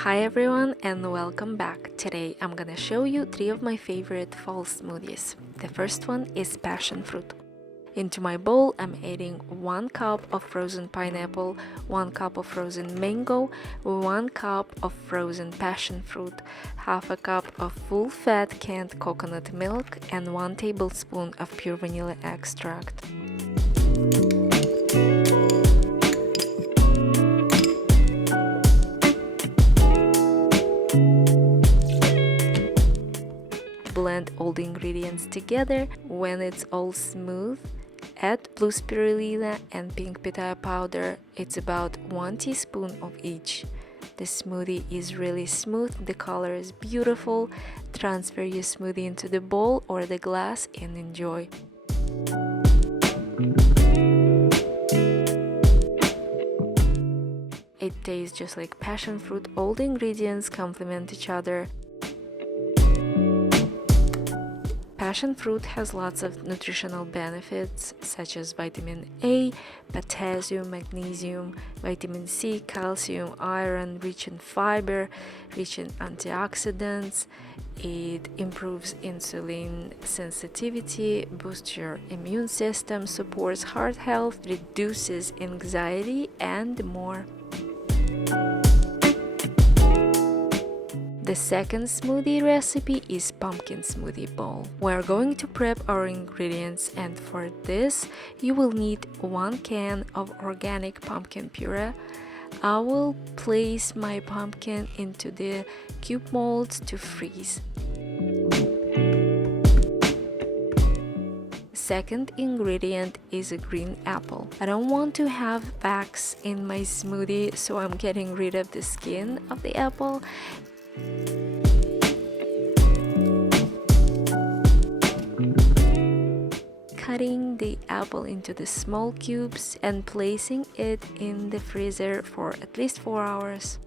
Hi everyone and welcome back. Today I'm gonna show you 3 of my favorite fall smoothies. The first one is passion fruit. Into my bowl I'm adding 1 cup of frozen pineapple, 1 cup of frozen mango, 1 cup of frozen passion fruit, half a cup of full-fat canned coconut milk, and 1 tablespoon of pure vanilla extract. Blend all the ingredients together. When it's all smooth, add blue spirulina and pink pitaya powder. It's about 1 teaspoon of each. The smoothie is really smooth, the color is beautiful. Transfer your smoothie into the bowl or the glass and enjoy. It tastes just like passion fruit. All the ingredients complement each other. Passion fruit has lots of nutritional benefits such as vitamin A, potassium, magnesium, vitamin C, calcium, iron, rich in fiber, rich in antioxidants. It improves insulin sensitivity, boosts your immune system, supports heart health, reduces anxiety, and more. The second smoothie recipe is pumpkin smoothie bowl. We're going to prep our ingredients, and for this you will need 1 can of organic pumpkin puree. I will place my pumpkin into the cube molds to freeze. Second ingredient is a green apple. I don't want to have wax in my smoothie, so I'm getting rid of the skin of the apple. Cutting the apple into the small cubes and placing it in the freezer for at least 4 hours.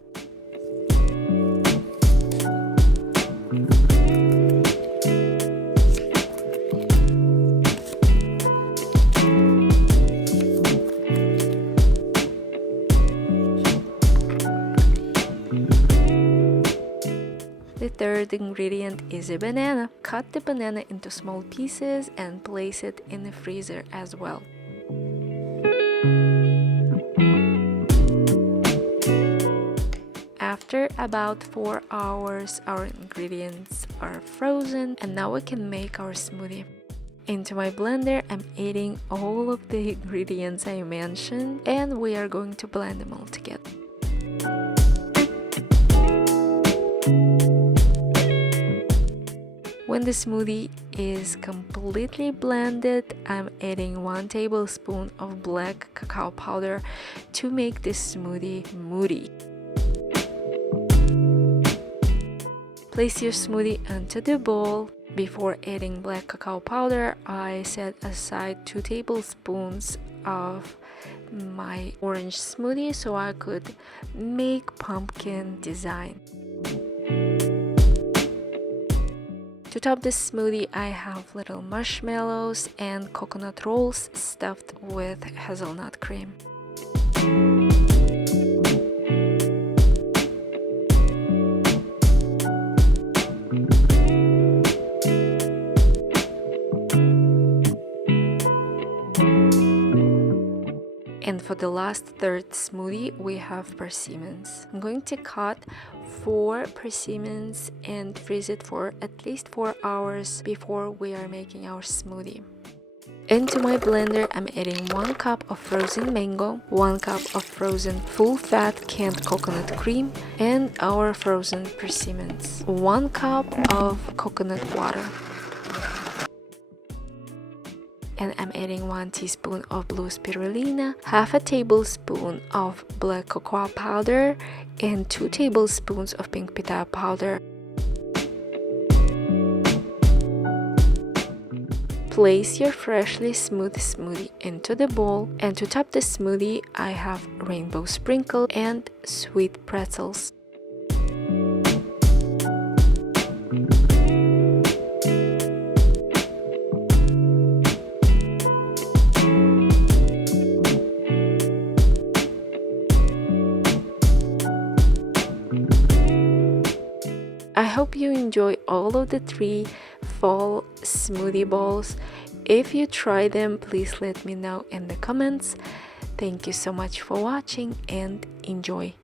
The third ingredient is a banana. Cut the banana into small pieces and place it in the freezer as well. After about 4 hours, our ingredients are frozen and now we can make our smoothie. Into my blender, I'm adding all of the ingredients I mentioned and we are going to blend them all together. When the smoothie is completely blended, I'm adding 1 tablespoon of black cacao powder to make this smoothie moody. Place your smoothie into the bowl. Before adding black cacao powder, I set aside 2 tablespoons of my orange smoothie so I could make pumpkin design. To top this smoothie, I have little marshmallows and coconut rolls stuffed with hazelnut cream. And for the last third smoothie, we have persimmons. I'm going to cut 4 persimmons and freeze it for at least 4 hours before we are making our smoothie. Into my blender, I'm adding 1 cup of frozen mango, 1 cup of frozen full-fat canned coconut cream, and our frozen persimmons, 1 cup of coconut water. And I'm adding 1 teaspoon of blue spirulina, half a tablespoon of black cocoa powder, and 2 tablespoons of pink pitaya powder. Place your freshly smooth smoothie into the bowl, and to top the smoothie, I have rainbow sprinkle and sweet pretzels. I hope you enjoy all of the 3 fall smoothie bowls. If you try them, please let me know in the comments. Thank you so much for watching and enjoy.